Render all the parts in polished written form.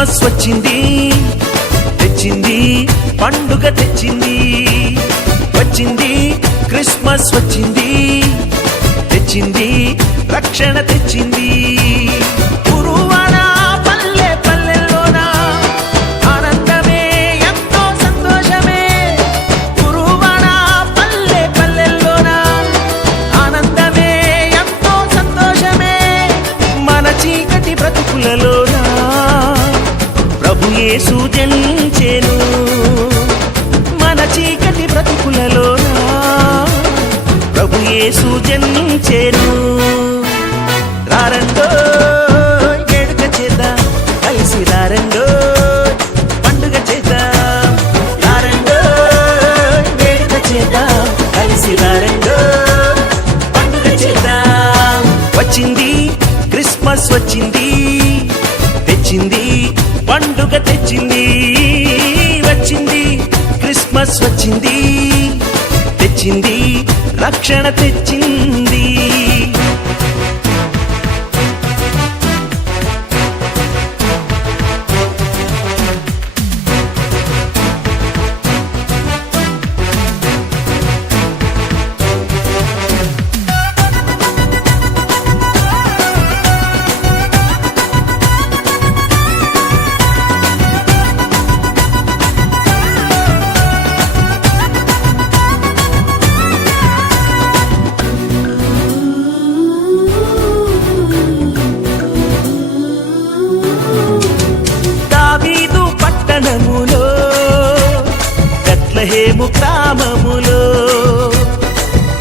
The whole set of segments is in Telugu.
క్రిస్మస్ వచ్చింది, తెచ్చింది పండుగ తెచ్చింది. వచ్చింది క్రిస్మస్ వచ్చింది, తెచ్చింది రక్షణ తెచ్చింది. గురువాడ పల్లె పల్లెల్లోన ఆనందమే ఎంతో సంతోషమే. గురువాడ పల్లె పల్లెల్లోన ఆనందమే ఎంతో సంతోషమే. మన చీకటి బ్రతుకులలోన ప్రభు యేసు జనించెను. మన చీకటి బ్రతుకులలోన ప్రభు యేసు జనించెను. రారండో వేడుక చేద్దాం, కలిసి రారండో పండుగ చేద్దాం. రారండో వేడుక చేద్దాం, కలిసి రారండో పండుగ చేద్దాం. వచ్చింది క్రిస్మస్ వచ్చింది, తెచ్చింది పండుగ తెచ్చింది. వచ్చింది క్రిస్మస్ వచ్చింది, తెచ్చింది రక్షణ తెచ్చింది. బెత్లెహేము గ్రామములో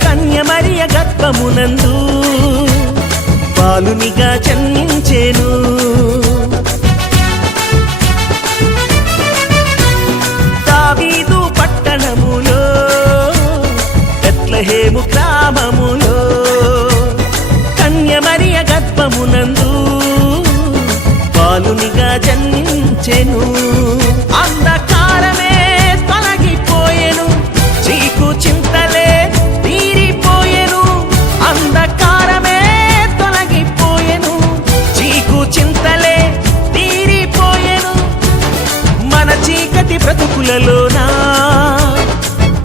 కన్య మరియ గర్భమునందు బాలునిగా జన్మించెను. దావీదు పట్టణములో బెత్లెహేము గ్రామములో కన్య మరియ గర్భమునందు బాలునిగా జన్మించెను. అంధకారమే తొలగిపోయెను, చీకు చింతలే తీరిపోయెను. అంధకారమే తొలగిపోయెను, చీకు చింతలే తీరిపోయెను. మన చీకటి బ్రతుకులలోన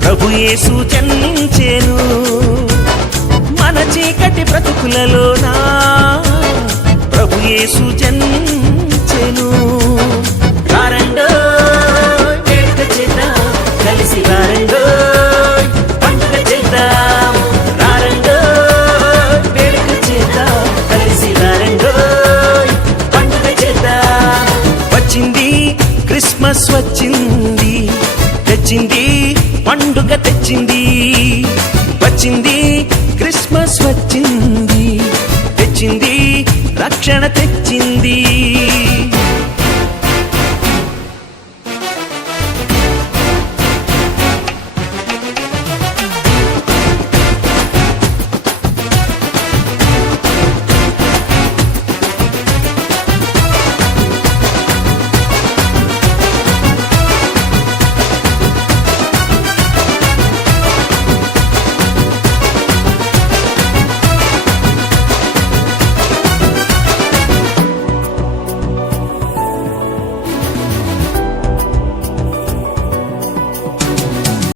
ప్రభు యేసు జన్మించెను. మన చీకటి బ్రతుకులలోన ప్రభు యేసు జన్మించెను. రారండో వేడుక చేద్దాం, కలిసి రారండో పండుగ చేద్దాం. రారండో వేడుక చేద్దాం, కలిసి రారండో పండుగ చేద్దాం. వచ్చింది క్రిస్మస్ వచ్చింది, తెచ్చింది పండుగ తెచ్చింది. వచ్చింది క్రిస్మస్ వచ్చింది, తెచ్చింది రక్షణ తెచ్చింది.